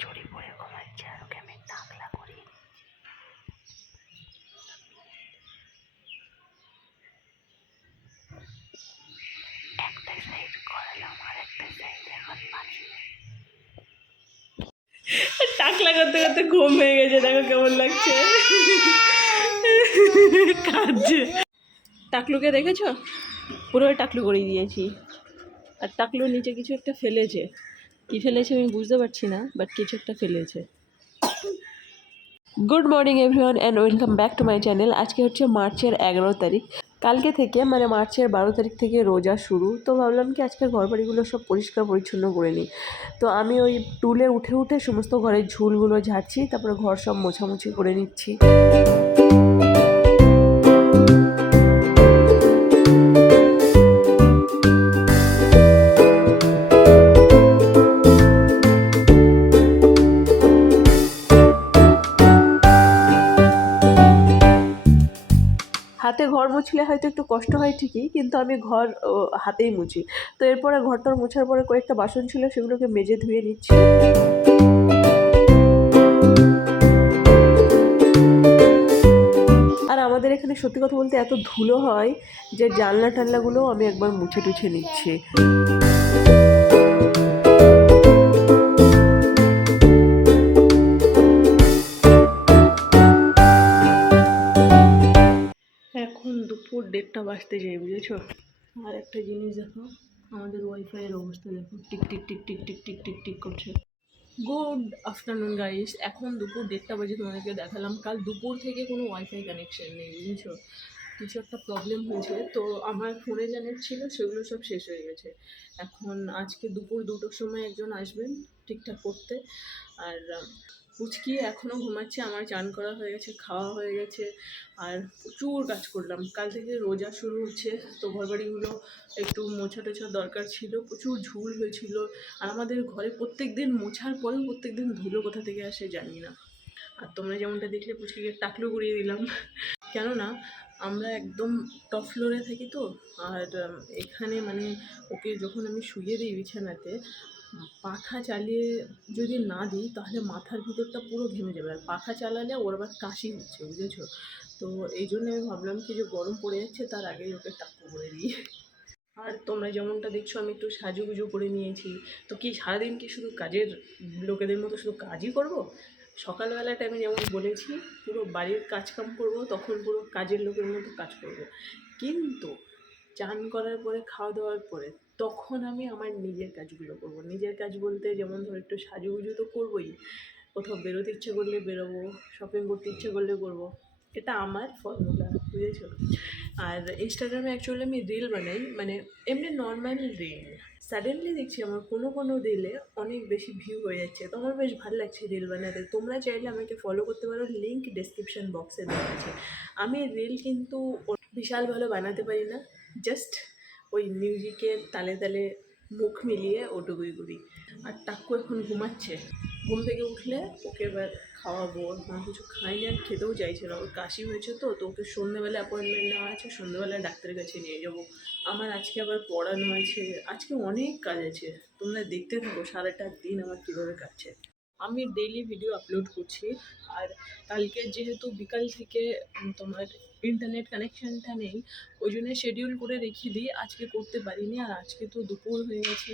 চড়ি পরে ঘুমাচ্ছে আর ওকে আমি টাকলা করিয়ে একটা সাইড করালাম আর একটা সাইড এখন বাকি। টাকলা করতে করতে ঘুম হয়ে গেছে, দেখো কেমন লাগছে কাঁদছে। টাকলুকে দেখেছো? পুরোই টাকলু করিয়ে দিয়েছি। আর টাকলুর নিচে কিছু একটা ফেলেছে, কি ফেলেছে আমি বুঝতে পারছি না, বাট কিছু একটা ফেলেছে। Good morning everyone and welcome back to my channel. আজকে হচ্ছে মার্চের 11 তারিখ। কালকে থেকে মানে মার্চের 12 তারিখ থেকে রোজা শুরু। তো ভাবলাম কি আজকের ঘর বাড়িগুলো সব পরিষ্কার পরিচ্ছন্ন করে নিই। তো আমি ওই টুলে উঠে উঠে সমস্ত ঘরের ঝুলগুলো ঝাড়ছি, তারপরে ঘর সব মোছামুছি করে নিচ্ছি। হাতে ঘর মুছলে হয়তো একটু কষ্ট হয় ঠিকই, কিন্তু আমি ঘর হাতেই মুছি। তো এরপরে ঘরটার মোছার পরে কয়েকটা বাসন ছিল, সেগুলোকে মেজে ধুয়ে নিচ্ছি। আর আমাদের এখানে সত্যি কথা বলতে এত ধুলো হয় যে জানলা টানলাগুলোও আমি একবার মুছে টুছে নিচ্ছি। এখন দুপুর 1:30 বাজতে যাই, বুঝেছো? আর একটা জিনিস দেখো, আমাদের ওয়াইফাইয়ের অবস্থা দেখো, tick tick tick tick tick tick tick tick করছে। গুড আফটারনুন গাইস, এখন দুপুর 1:30 বাজে তোমাদেরকে দেখালাম। কাল দুপুর থেকে কোনো ওয়াইফাই কানেকশন নেই, বুঝেছো? কিছু একটা প্রবলেম হয়েছে, তো আমার ফোনে যা নেট ছিল সেগুলো সব শেষ হয়ে গেছে। এখন আজকে দুপুর 2টোর সময় একজন আসবেন ঠিকঠাক করতে। আর পুচকি এখনও ঘুমাচ্ছে, আমার চান করা হয়ে গেছে, খাওয়া হয়ে গেছে। আর প্রচুর কাজ করলাম, কাল থেকে রোজা শুরু হচ্ছে, তো ঘরবাড়িগুলো একটু মোছা টোছার দরকার ছিল, প্রচুর ঝুল হয়েছিল। আর আমাদের ঘরে প্রত্যেক দিন মোছার পরেও প্রত্যেক দিন ধুলো কোথা থেকে আসে জানি না। আর তোমরা যেমনটা দেখলে পুচকিকে টাকলু করিয়ে দিলাম, কেননা আমরা একদম টপ ফ্লোরে থাকি তো। আর এখানে মানে ওকে যখন আমি শুয়ে দিই বিছানাতে, পাখা চালিয়ে যদি না দিই তাহলে মাথার ভিতরটা পুরো ঘেমে যাবে, আর পাখা চালালে ওর আবার কাশি হচ্ছে, বুঝেছো? তো এই জন্য আমি ভাবলাম কি যে গরম পড়ে যাচ্ছে, তার আগেই ওকে টাকলু করে দিই। আর তোমরা যেমনটা দেখছো আমি একটু সাজুগুজু করে নিয়েছি। তো কি সারাদিন কি শুধু কাজের লোকেদের মতো শুধু কাজই করব? সকালবেলাটা আমি যেমন বলেছি পুরো বাড়ির কাজকাম করব, তখন পুরো কাজের লোকের মতো কাজ করব। কিন্তু চান করার পরে খাওয়া দাওয়ার পরে তখন আমি আমার নিজের কাজগুলো করব। নিজের কাজ বলতে যেমন ধরো একটু সাজুগুজু তো করবোই, কোথাও বেরোতে ইচ্ছে করলে বেরোবো, শপিং করতে ইচ্ছে করলে করবো। এটা আমার ফর্মুলা, বুঝেছো? আর ইনস্টাগ্রামে অ্যাকচুয়ালি আমি রিল বানাই, মানে এমনি নর্মাল রিল। সাডেনলি দেখছি আমার কোনো কোনো রিলে অনেক বেশি ভিউ হয়ে যাচ্ছে, তো আমার বেশ ভালো লাগছে রিল বানাতে। তোমরা চাইলে আমাকে ফলো করতে পারো, লিঙ্ক ডেসক্রিপশন বক্সে দেওয়া আছে। আমি রিল কিন্তু বিশাল ভালো বানাতে পারি না, জাস্ট ওই মিউজিকের তালে তালে মুখ মিলিয়ে ওটুকুই করি। আর টাক্কু এখন ঘুমাচ্ছে, ঘুম থেকে উঠলে ওকে এবার খাওয়াবো। না কিছু খাইনি আর খেতেও চাইছে না, ওর কাশি হয়েছে, তো ওকে সন্ধ্যেবেলা অ্যাপয়েন্টমেন্ট নেওয়া আছে, সন্ধ্যেবেলায় ডাক্তারের কাছে নিয়ে যাব। আমার আজকে আবার পড়ানো আছে, আজকে অনেক কাজ আছে। তোমরা দেখতে থাকো সারাটা দিন আমার কীভাবে কাটছে। আমি ডেইলি ভিডিও আপলোড করছি। আর কালকে যেহেতু বিকাল থেকে তোমার ইন্টারনেট কানেকশানটা নেই, ওই জন্য শিডিউল করে রেখে দিই, আজকে করতে পারিনি। আর আজকে তো দুপুর হয়ে গেছে,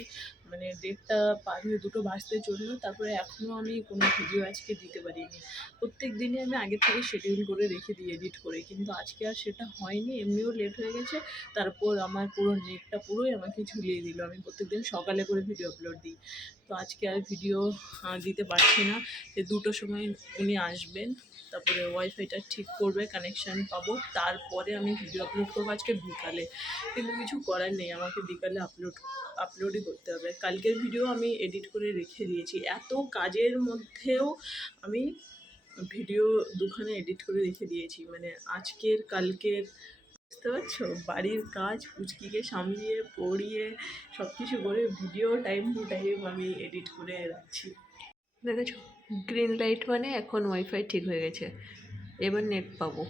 মানে 1:30 পার হয়ে 2টো বাজতে চললো, তারপরে এখনও আমি কোনো ভিডিও আজকে দিতে পারিনি। প্রত্যেক দিনই আমি আগে থেকে শিডিউল করে রেখে দিই এডিট করে, কিন্তু আজকে আর সেটা হয়নি, এমনিও লেট হয়ে গেছে। তারপর আমার পুরো নেটটা পুরোই আমাকে ঝুলিয়ে দিল। আমি প্রত্যেকদিন সকালে করে ভিডিও আপলোড দিই, তো আজকে আর ভিডিও দিতে পারছি না। যে 2টোর সময় উনি আসবেন, তারপরে ওয়াইফাইটা ঠিক করবে, কানেকশান পাবো, তারপরে আমি ভিডিও আপলোড করবো আজকে বিকালে। কিন্তু কিছু করার নেই, আমাকে বিকালে আপলোডই করতে হবে। কালকের ভিডিও আমি এডিট করে রেখে দিয়েছি, এত কাজের মধ্যেও আমি ভিডিও 2খানা এডিট করে রেখে দিয়েছি, মানে আজকের কালকের। বুঝতে পারছো, বাড়ির কাজ, পুচকিকে সামলিয়ে পড়িয়ে সব কিছু করে ভিডিও টাইম টু টাইম আমি এডিট করে রাখছি। দেখেছো, গ্রিন লাইট মানে এখন ওয়াইফাই ঠিক হয়ে গেছে, এবার নেট পাবো।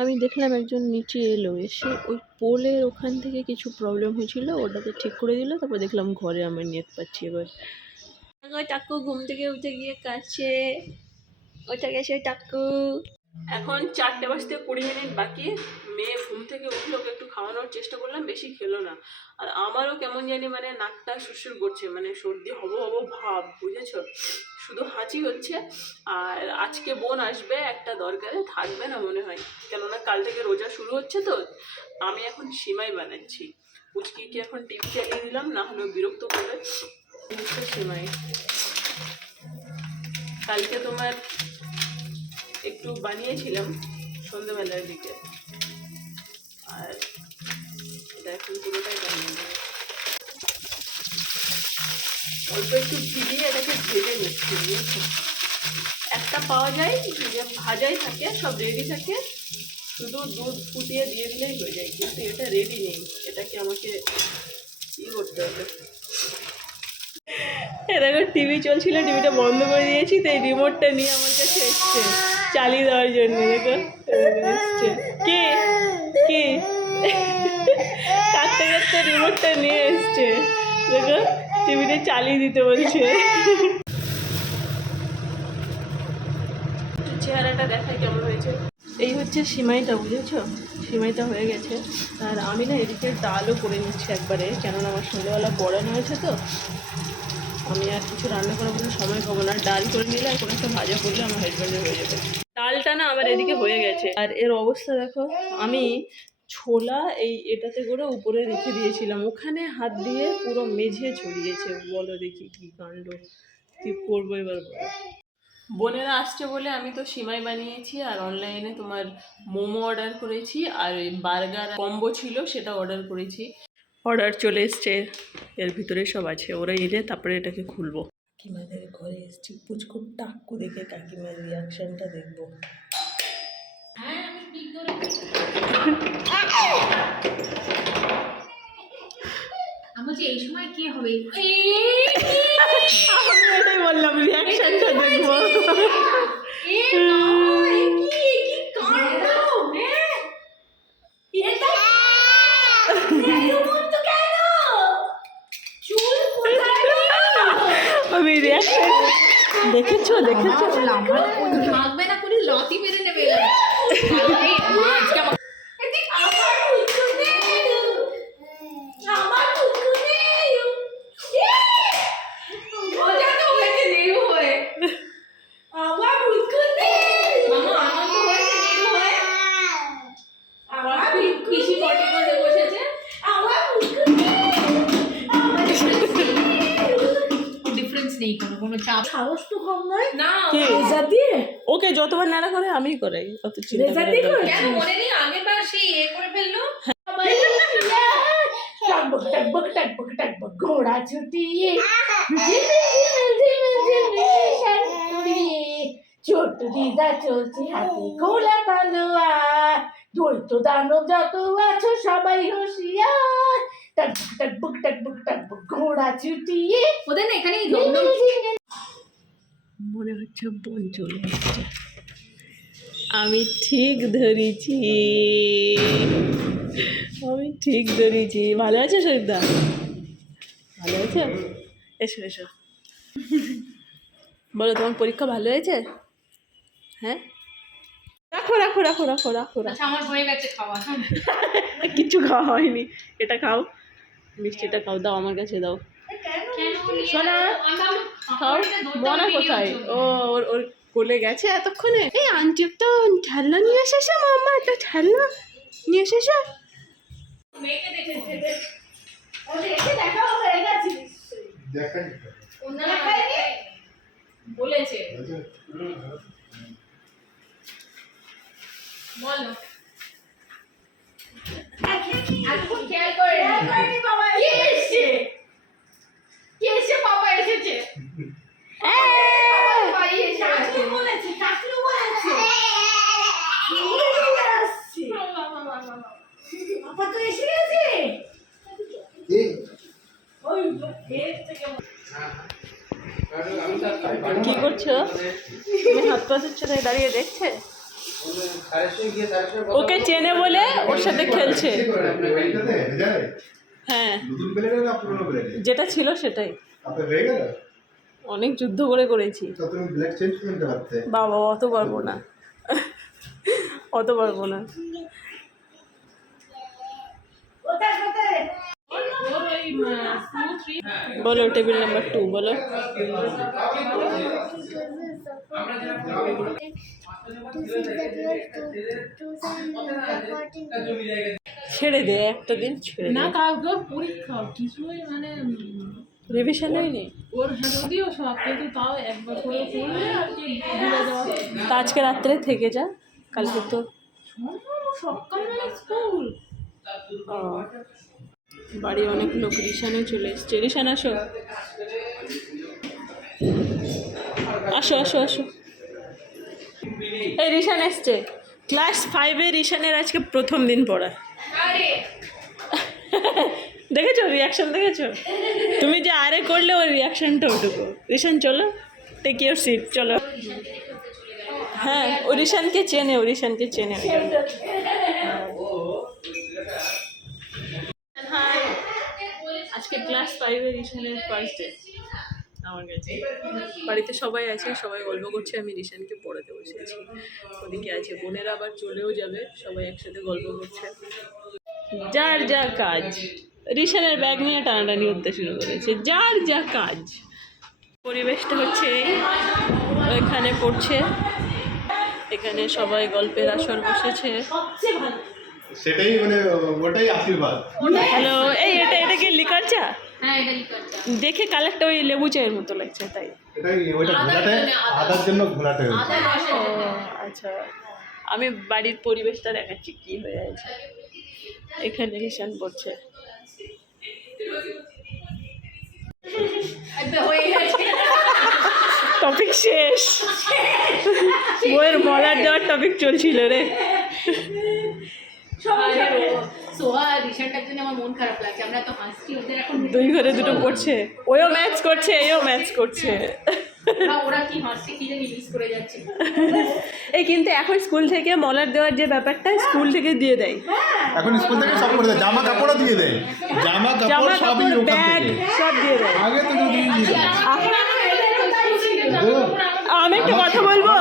আমি দেখলাম একজন নিচে এলো, এসে ওই পোলের ওখান থেকে কিছু প্রবলেম হয়েছিল, ওটাতে ঠিক করে দিল। তারপর দেখলাম ঘরে আমার নেট পাচ্ছি এবার। দেখো টাকু ঘুম থেকে উঠে গিয়ে কাছে ওটা গেছে টাকু। এখন 4:20 বাকি। মেয়ে ঘুম থেকে উঠলো, ওকে একটু খাওয়ানোর চেষ্টা করলাম, বেশি খেলো না। আর আমারও কেমন জানি মানে নাকটা সুরসুর করছে, মানে সর্দি হবো হবো ভাব, বুঝেছো? শুধু হাঁচি হচ্ছে। আর আজকে বোন আসবে একটা দরকারে, থাকবে না মনে হয়, কেননা কাল থেকে রোজা শুরু হচ্ছে। তো আমি এখন সিমাই বানাচ্ছি। পুচকিকে এখন টিভি চালিয়ে দিলাম, না হলে বিরক্ত করবে। সিমাই কালকে তোমার একটু বানিয়েছিলাম সন্ধ্যেবেলার দিকে, আর এটা এখন পুরোটাই বানিয়ে নেব। অল্প একটু ভিজিয়ে এটাকে ভেজে নিচ্ছি, বুঝেছো? একটা পাওয়া যায় যে ভাজাই থাকে, সব রেডি থাকে, শুধু দুধ ফুটিয়ে দিয়ে দিলেই হয়ে যায়, কিন্তু এটা রেডি নেই। এটাকে আমাকে কি করতে হবে। দেখো টিভি চলছিল, টিভিটা বন্ধ করে দিয়েছি, তো এই রিমোটটা নিয়ে আমার কাছে এসছে চালিয়ে দেওয়ার জন্য। দেখো এসছে কে কে কাঁদতে কাঁদতে রিমোটটা নিয়ে এসছে। দেখো টিভিটা চালিয়ে দিতে বলছে। চেহারাটা দেখায় কেমন হয়েছে। এই হচ্ছে সিমাইটা, বুঝেছো? সিমাইটা হয়ে গেছে। আর আমি না এদিকে ডালও করে নিচ্ছি একবারে, কেননা আমার সন্ধ্যেবেলা পড়ানো হয়েছে। তো আমি আর কিছু রান্না করার কোনো সময় পাবো না। ডাল করে নিলে আর কোনো একটা ভাজা করলে আমার হাজব্যান্ডের হয়ে যাবে। ডালটা না আমার এদিকে হয়ে গেছে। আর এর অবস্থা দেখো, আমি ছোলা এটাতে করে উপরে রেখে দিয়েছিলাম, ওখানে হাত দিয়ে পুরো মেঝে ছড়িয়েছে। বলো দেখি কি কাণ্ড, কি করবো এবার বলো। বোনেরা আসছে বলে আমি তো সিমাই বানিয়েছি, আর অনলাইনে তোমার মোমো অর্ডার করেছি, আর ওই বার্গার কম্বো ছিল সেটা অর্ডার করেছি। অর্ডার চলে এসছে, এর ভিতরে সব আছে। ওরা এলে তারপরে এটাকে খুলবো। কাকিমাদের ঘরে এসছি, পুচকু টাক্কু দেখে কাকিমার রিয়াকশনটা দেখবো। এই সময় কি হবে? আমি এটাই বললাম, রিয়াকশনটা দেখবো। আমি রিয়াকশন দেখেছো মাখবে না করে লতি মেরে নেবে। সাহস তো কম নয় না, ওকে যতবার নাড়া করে আমি করাই, অত চিন্তা কেন মনে নেই আগের বার সেই করে ফেললো। ঘোড়া ছুটিয়ে ছোট দিদা চলছে হাতে ঘোড়া তালোয়ার, দ্বৈত দানব যত আছো সবাই হুঁশিয়ার, টাকবুক টাকবুক টাকবুক টাকবুক ঘোড়া ছুটিয়ে। ওদের না এখানে মনে হচ্ছে বোন চলে এসছে। আমি ঠিক ধরেছি, আমি ঠিক ধরেছি। ভালো আছে শরীরদা? ভালো আছে? এসো এসো, বলো তোমার পরীক্ষা ভালো হয়েছে? হ্যাঁ, রাখো রাখো রাখো রাখো রাখো রাখো। আমার হয়ে গেছে খাওয়া। কিচ্ছু খাওয়া হয়নি, এটা খাও, মিষ্টিটা খাও, দাও আমার কাছে দাও। শোনা খাও। মনা কোথায়? ও ওর ওর কোলে গেছে এতক্ষণে। এই আন্টি একটা ঠেলনা নিয়ে এসেছে, মাম্মা একটা ঠেলনা নিয়ে এসেছে। মেয়েকে দেখেছে দেখাও হয়ে গেছে বলেছে। বলো এখন খেয়াল করে বাবা কে এসেছে? কে এসে বাবা এসেছে? কাকু বলেছে, কাকু বলেছে বাবা তো এসে গেছে। কি করছো? তুমি হাত পাশে দাঁড়িয়ে দেখছে, ওকে চেনে বলে ওর সাথে খেলছে। হ্যাঁ, যেটা ছিল সেটাই। অনেক যুদ্ধ করে করেছি। তো তুমি ব্লেড চেঞ্জ করতে পারতে। বাবা অত পারবো না, অত পারবো না। বলো টেবিল নাম্বার 2 বলো। ছেড়ে দে, একটা দিন ছেড়ে না দে। কালকে ওর পরীক্ষা কিছুই মানে রিভিশন হয়নি ওর যদিও সব কিন্তু তাও একবার করে পড়লে আর কি ভুলে যাওয়া। তা আজকে রাত্রে থেকে যা, কালকে তো সকালবেলা স্কুল। বাড়ি অনেক লোক, রিশানে চলে এসছে। রিশান আসো, আসো আসো আসো। এই রিশান এসছে, ক্লাস 5-এ রিশানের আজকে প্রথম দিন পড়া। দেখেছো রিয়াকশন, দেখেছো তুমি যে আরে করলে ওর রিয়াকশনটা ওটুকু। রিশান চলো, টেক ইউর সিট, চলো। হ্যাঁ ও রিশানকে চেনে, ও রিশানকে চেনে। হাই, আজকে ক্লাস 5-এ রিশানের ফার্স্ট ডে আমার কাছে। বাড়িতে সবাই আছে, সবাই গল্প করছে, আমি রিশানকে পড়াতে বসেছি। ওদিকে আছে বোনেরা, আবার চলেও যাবে, সবাই একসাথে গল্প করছে। যার যা কাজ, রিশানের ব্যাগ নিয়ে টানাটানি করতে শুরু করেছে, যার যা কাজ। পরিবেশটা হচ্ছে এই, এখানে পড়ছে, এখানে সবাই গল্পের আসর বসেছে। সেটাই মানে ওটাই আশীর্বাদ। হ্যালো, এই এটা কি লিকার চা? হ্যাঁ এটা লিকার চা। দেখে কালারটা ওই লেবু চায়ের মতো লাগছে, তাই। এটাই ওইটা ঘোলাটে, আদার জন্য ঘোলাটে হয়েছে। আদা রসে ও আচ্ছা, আমি বাড়ির পরিবেশটা দেখাচ্ছি কি হয়ে আছে। এখানে রিশান পড়ছে, একদম হয়ে গেছে। টপিক শেষ, বইয়ের মলার দেওয়ার টপিক চলছিল রে। সোহা রিশানটার জন্য আমার মন খারাপ লাগছে, আমরা তো হাসছি ওদের এখন। 2 ঘরে 2টো পড়ছে, ওও ম্যাথস করছে, এও ম্যাথস করছে। ওরা কি হাসছে কি জানি মিস করে যাচ্ছে। এই কিন্তু এখন স্কুল থেকে মলার দেওয়ার যে ব্যাপারটা স্কুল থেকে দিয়ে দেয়। এখন স্কুল থেকে সব করে দেয়, জামা কাপড়ও দিয়ে দেয়, জামা কাপড় জামা সবই কাপড়, ওখান ব্যাগ থেকে। সব দিয়ে দেয়। আগে তো দিয়ে দিত। আমি একটা কথা বলবো,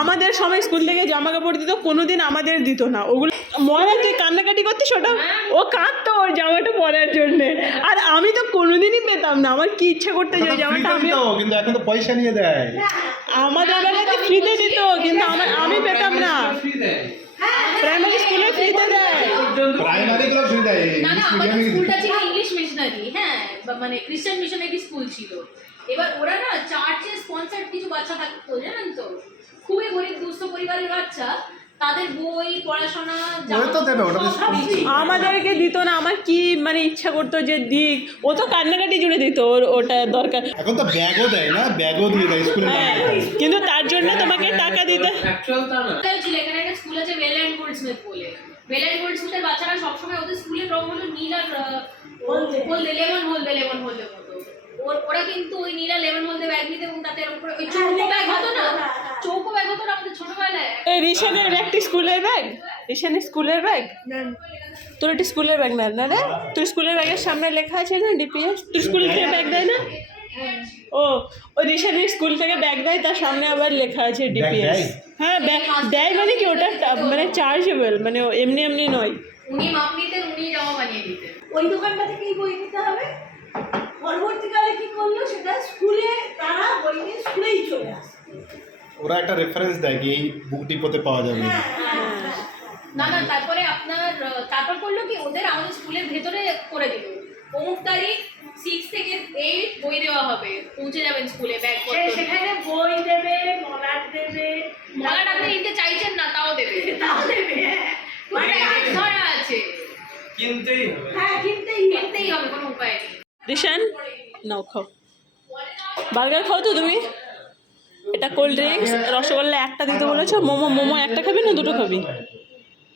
আমাদের সময় স্কুল থেকে জামা কাপড় দিত, কোনোদিন আমাদের দিত না ওগুলো। মনে তুই কান্নাকাটি করতিস ওটা, ও কাঁদতো ওর জামাটা পরার জন্যে, আর আমি তো কোনোদিনই পেতাম না। আমার কি ইচ্ছা করতে যে জামাটা আমি, কিন্তু এখন তো পয়সা নিয়ে দেয়। আমাদের বেলাতে ফ্রিতে দিত, কিন্তু আমি পেতাম না। প্রাইমারি স্কুলে ফ্রিতে দেয়, প্রাইমারি গুলো ফ্রি দেয়, না না ইংলিশ আমাদের মিডিয়ামে স্কুলটা ছিল ইংলিশ মিশনারি, হ্যাঁ মানে খ্রিস্টান মিশনারি স্কুল ছিল। এবার ওরা না চার্চে স্পন্সর্ড কিছু বাচ্চা থাকতো জানেন তো, খুবই গরিব দুস্থ পরিবারের বাচ্চা, তাদের বই পড়াশোনা ওই তো দেবে, ওটা তো সব দিচ্ছে। আমাদেরকে দিত না। আমার কি মানে ইচ্ছা করতো যে দিক, ও তো কান্নাকাটি জুড়ে দিত, ওর ওটা দরকার। এখন তো ব্যাগও দেয় না, ব্যাগও দিয়ে দেয় স্কুলে। হ্যাঁ, কিন্তু তার জন্য তোমাকে টাকা দিতে। ওটাই ছিল, এখানে একটা স্কুল আছে ওয়েল অ্যান্ড গোল্ডস্মিথ বলে। ওয়েল অ্যান্ড গোল্ডস্মিথের বাচ্চারা সবসময় ওদের স্কুলের রং হলো নীল আর হলদে, লেমন হলদে মতো। ওরা কিন্তু ওই নীলা লেমন হলদে ব্যাগ নিতে, এবং তাদের উপরে ওই চৌকো ব্যাগ হতো না, চৌকো ব্যাগ হতো না আমাদের ছোটবেলায়। এই রিশানের ব্যাগটি স্কুলের ব্যাগ, রিশানের স্কুলের ব্যাগ। তোর একটি স্কুলের ব্যাগ না না রে, তোর স্কুলের ব্যাগের সামনে লেখা আছে না ডিপিএস। তোর স্কুল থেকে ব্যাগ দেয় না? ও ওই রিশানের স্কুল থেকে ব্যাগ দেয়, তার সামনে আবার লেখা আছে ডিপিএস। হ্যাঁ ব্যাগ দেয়, মানে কি ওটা মানে চার্জেবল, মানে এমনি এমনি নয়। উনি মাপ নিতেন, উনি জামা বানিয়ে দিতেন। ওই দোকানটা থেকেই বই নিতে হবে। পরবর্তীকালে কি করলো, সেটা স্কুলে তারা বই নিয়ে স্কুলেই চলে আসে। ওরা একটা রেফারেন্স দেয় কি এই বুক ডিপোতে পাওয়া যাবে। না না তারপরে তারপর করলো কি, ওদের আমাদের স্কুলের ভেতরে করে দিল, অমুক তারিখ 6 থেকে 8 বই দেওয়া হবে, পৌঁছে যাবেন স্কুলে ব্যাগ করে। সেখানে বই দেবে, মলাট দেবে, মলাট আপনি নিতে চাইছেন না তাও দেবে, তাও দেবে। মানে ধরা আছে, হ্যাঁ কিনতেই হবে, কোনো উপায় নেই। রিশান নাও খাও, বার্গার খাও তো তুমি। এটা কোল্ড ড্রিঙ্কস, রসগোল্লা একটা দিতে বলেছো। মোমো একটা খাবি না 2টো খাবি?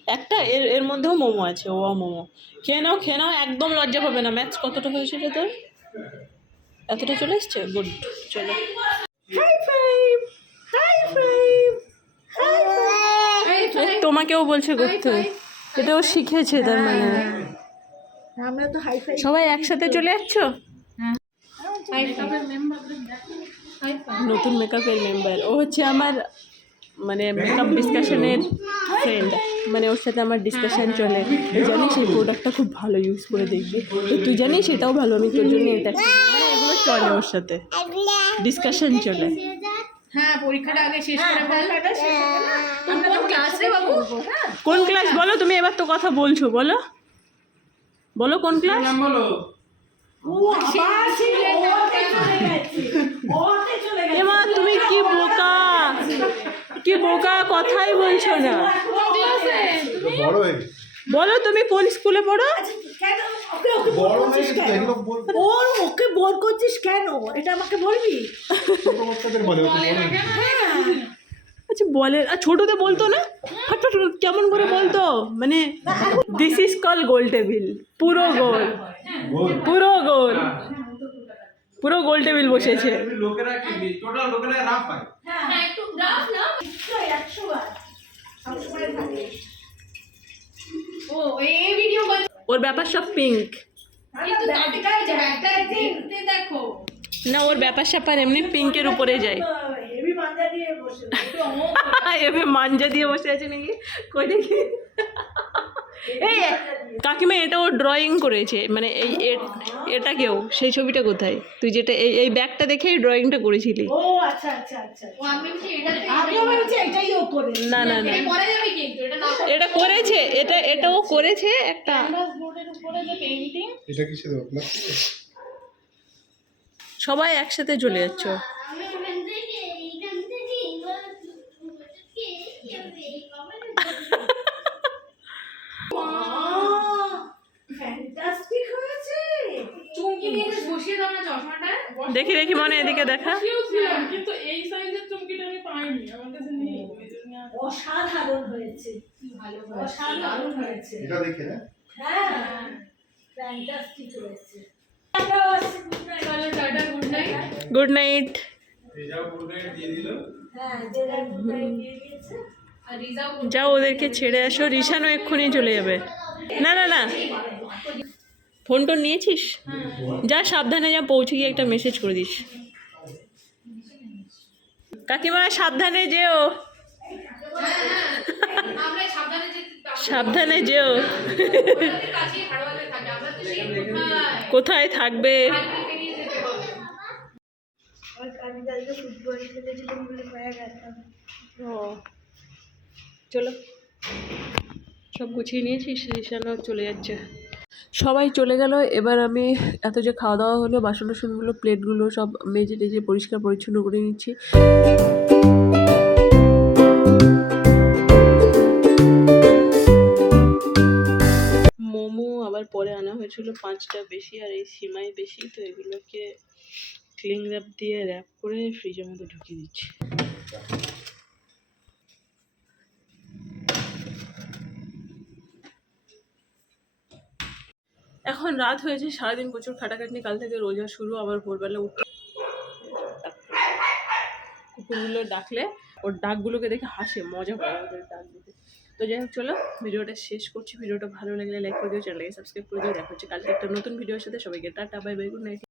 একটা, এর মধ্যেও মোমো আছে, ও মোমো খেয়ে নাও, একদম লজ্জা পাবে না। ম্যাথস কতটা হয়েছিল তোর? এতটা চলে এসছে, গুড। চলো high five, high five, high five. তোমাকেও বলছে করতে, এটাও শিখেছে তার মানে। আমরা তো হাই ফাই সবাই একসাথে চলে যাচ্ছ? নতুন মেকআপের মেম্বার ও হচ্ছে আমার মানে মেকআপ ডিসকাশনের ফ্রেন্ড, মানে ওর সাথে আমার ডিসকাশন চলে। তুই জানিস এই প্রোডাক্টটা খুব ভালো, ইউজ করে দেখবি, তো তুই জানিস এটাও ভালো, আমি তোর জন্য এটা মানে এগুলো চলে ওর সাথে ডিসকাশন চলে। হ্যাঁ পরীক্ষাটা আগে শেষ করে ফেল। কোন ক্লাস রে বাবু? কোন ক্লাস বলো তুমি, এবার তো কথা বলছো, বলো বলো কোন ক্লাস? এমা তুমি কি বোকা, কি বোকা, কথাই বলছো না। বড় হয়ে বলো তুমি কোন স্কুলে পড়ো? বড় হয়ে এগুলো বলতে ওর ওকে বোর করছিস কেন, এটা আমাকে বলবি? ছোট বাচ্চাদের বলে ও তো বড় হয়ে আচ্ছা বলে, আর ছোটতে বলতো না, ফটফট কেমন করে বলতো, মানে this is call goal table, পুরো গোল, পুরো গোল, পুরো গোল টেবিল বসেছে। লোকেরা কি টোটাল লোকেরা রাফ হয়। হ্যাঁ একটু রাফ না। 100 বার সবসময় থাকে। ও এই ভিডিও করছে ওর ব্যাপার সব পিঙ্ক, কিন্তু তার ব্যাগটা দেখতে দেখো। না ওর ব্যাপার স্যাপার এমনি পিঙ্কের উপরে যায়। হেভি মাঞ্জা দিয়ে বসে এভাবে মাঞ্জা দিয়ে বসে আছে নাকি, কই দেখি। এই কাকিমা এটা ও ড্রয়িং করেছে, মানে এই এটা কেউ, সেই ছবিটা কোথায়? তুই যেটা এই ব্যাগটা দেখেই ড্রয়িংটা করেছিলি? ও আচ্ছা আচ্ছা আচ্ছা। ও আমি বলছি এটাতে আমি ভাবছি এটাই ও করে। না না না, এটা করা যাবে কিন্তু এটা না এটা করেছে, এটা ও করেছে একটা। বোর্ডের উপরে যে পেইন্টিং এটা কিসে দেবো? সবাই একসাথে চলে যাচ্ছ। ফ্যান্টাস্টিক হয়েছে। চুমকি দিয়ে একটু বসিয়ে দাও না চশমাটা। দেখি দেখি মনে এদিকে দেখা। কিন্তু এই সাইজের চুমকিটা আমি পাইনি, আমার কাছে নেই। অসাধারণ হয়েছে, ভালো অসাধারণ হয়েছে। এটা দেখে না হ্যাঁ ফ্যান্টাস্টিক হয়েছে। চলো tata, good night. Good night. এই যাও গুড নাইট দিয়ে দিল। হ্যাঁ যে রাইট দিয়ে দিয়েছে। আর রিজাও যাও ওদেরকে ছেড়ে আসো, রিশানও এক্ষুনি চলে যাবে। না না না, ফোন টোন নিয়েছিস? যা সাবধানে যা, পৌঁছে গিয়ে একটা মেসেজ করে দিস। কাকিমা সাবধানে যেও, আমরা সাবধানে যেতে সাবধানে যেও। ওদের কাছে হাড়ওয়াতে থাকে, আমরা তো সেই কোথায় থাকবে? হাড়ি বেরিয়ে যেতে হবে। ও চলো, সব গুছিয়ে নিয়েছিস? রিশানও চলে যাচ্ছে, সবাই চলে গেল। এবার আমি এত যে খাওয়া দাওয়া হলো, বাসন টাসনগুলো প্লেটগুলো সব মেজে টেজে পরিষ্কার পরিচ্ছন্ন করে নিচ্ছি। মোমো আবার পরে আনা হয়েছিল 5টা বেশি, আর এই সিমাই বেশি, তো এগুলোকে ক্লিং র্যাপ দিয়ে র্যাপ করে ফ্রিজের মধ্যে ঢুকিয়ে দিচ্ছি। এখন রাত হয়েছে, সারাদিন প্রচুর খাটাখাটনি, কাল থেকে রোজা শুরু, আবার ভোরবেলা উঠতে কুকুরগুলো ডাকলে ওর ডাকগুলোকে দেখে হাসে, মজা পায় ওদের ডাক দিতে। তো যাই হোক চলো, ভিডিওটা শেষ করছি। ভিডিওটা ভালো লাগলে লাইক করে দিও, চ্যানেলকে সাবস্ক্রাইব করে দিও। দেখা হচ্ছে কালকে একটা নতুন ভিডিওর সাথে। সবাইকে tata, bye bye, good night.